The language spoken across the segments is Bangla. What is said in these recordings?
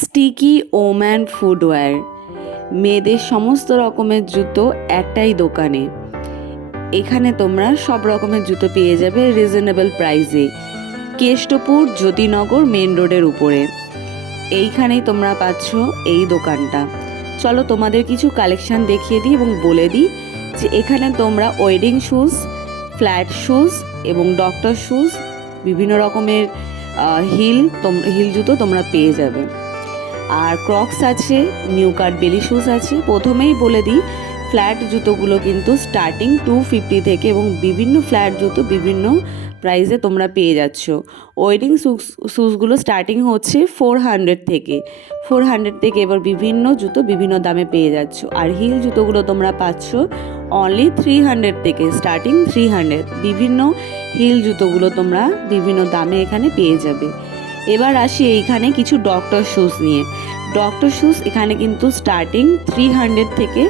স্টিকি ওম্যান ফুটওয়্যার, মেয়েদের সমস্ত রকমের জুতো একটাই দোকানে। এখানে তোমরা সব রকমের জুতো পেয়ে যাবে রিজনেবল প্রাইসে। কেষ্টপুর জ্যোতিনগর মেন রোডের উপরে এইখানেই তোমরা পাচ্ছ এই দোকানটা। চলো তোমাদের কিছু কালেকশন দেখিয়ে দিই এবং বলে দিই যে এখানে তোমরা ওয়েডিং শুজ, ফ্ল্যাট শুজ এবং ডক্টর শুজ, বিভিন্ন রকমের হিল জুতো তোমরা পেয়ে যাবে। আর ক্রক্স আছে, নিউ কাট বেলি শুজ আছে। প্রথমেই বলে দিই ফ্ল্যাট জুতোগুলো কিন্তু স্টার্টিং 250 থেকে এবং বিভিন্ন ফ্ল্যাট জুতো বিভিন্ন প্রাইসে তোমরা পেয়ে যাচ্ছ। ওয়েডিং শুজগুলো স্টার্টিং হচ্ছে 400 থেকে এবার বিভিন্ন জুতো বিভিন্ন দামে পেয়ে যাচ্ছ। আর হিল জুতোগুলো তোমরা পাচ্ছ অনলি 300 থেকে, স্টার্টিং 300। বিভিন্ন হিল জুতোগুলো তোমরা বিভিন্ন দামে এখানে পেয়ে যাবে। এবার আসি এইখানে কিছু ডক্টর শুজ নিয়ে। ডক্টর শুজ এখানে কিন্তু স্টার্টিং 300 থেকে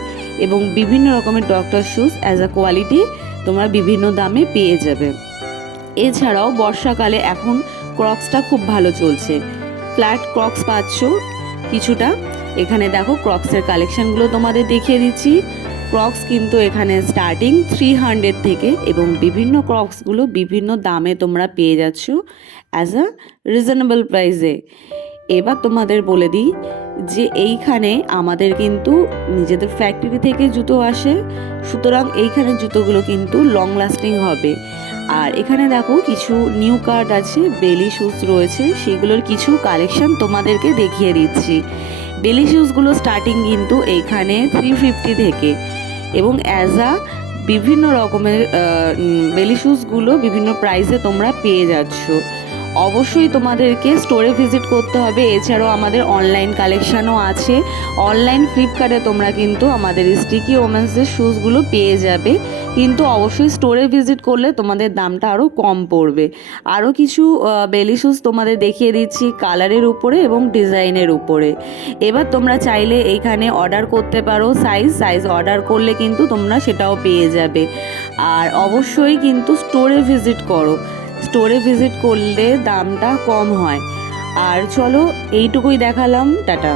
এবং বিভিন্ন রকমের doctor shoes as a quality তোমরা বিভিন্ন দামে পেয়ে যাবে। এছাড়াও বর্ষাকালে এখন ক্রক্সটা খুব ভালো চলছে, ফ্ল্যাট ক্রক্স পাচ্ছ কিছুটা। এখানে দেখো ক্রক্সের কালেকশানগুলো তোমাদের দেখিয়ে দিচ্ছি। ক্রক্স কিন্তু এখানে স্টার্টিং 300 থেকে এবং বিভিন্ন ক্রক্সগুলো বিভিন্ন দামে তোমরা পেয়ে যাচ্ছ অ্যাজ আ রিজনেবল প্রাইসে। এবার তোমাদের বলে দিই যে এইখানে আমাদের কিন্তু নিজেদের ফ্যাক্টরি থেকে জুতো আসে, সুতরাং এইখানে জুতোগুলো কিন্তু লং লাস্টিং হবে। আর এখানে দেখো কিছু নিউ কাট আছে, বেলি শুজ রয়েছে, সেগুলোর কিছু কালেকশন তোমাদেরকে দেখিয়ে দিচ্ছি। বেলি শুজগুলো স্টার্টিং কিন্তু এইখানে 350 থেকে এবং অ্যাজ আ বিভিন্ন রকমের বেলি শুজগুলো বিভিন্ন প্রাইসে তোমরা পেয়ে যাচ্ছ। অবশ্যই তোমাদেরকে স্টোরে ভিজিট করতে হবে। এছাড়াও আমাদের অনলাইন কালেকশানও আছে। অনলাইন ফ্লিপকার্টে তোমরা কিন্তু আমাদের স্টিকি ওমেন্সদের শুজগুলো পেয়ে যাবে, কিন্তু অবশ্যই স্টোরে ভিজিট করলে তোমাদের দামটা আরও কম পড়বে। আরও কিছু বেলি শুজ তোমাদের দেখিয়ে দিচ্ছি কালারের উপরে এবং ডিজাইনের উপরে। এবার তোমরা চাইলে এইখানে অর্ডার করতে পারো, সাইজ অর্ডার করলে কিন্তু তোমরা সেটাও পেয়ে যাবে। আর অবশ্যই কিন্তু স্টোরে ভিজিট করো, স্টোরে ভিজিট করলে দামটা কম হয়। আর চলো এইটুকুই দেখালাম, টাটা।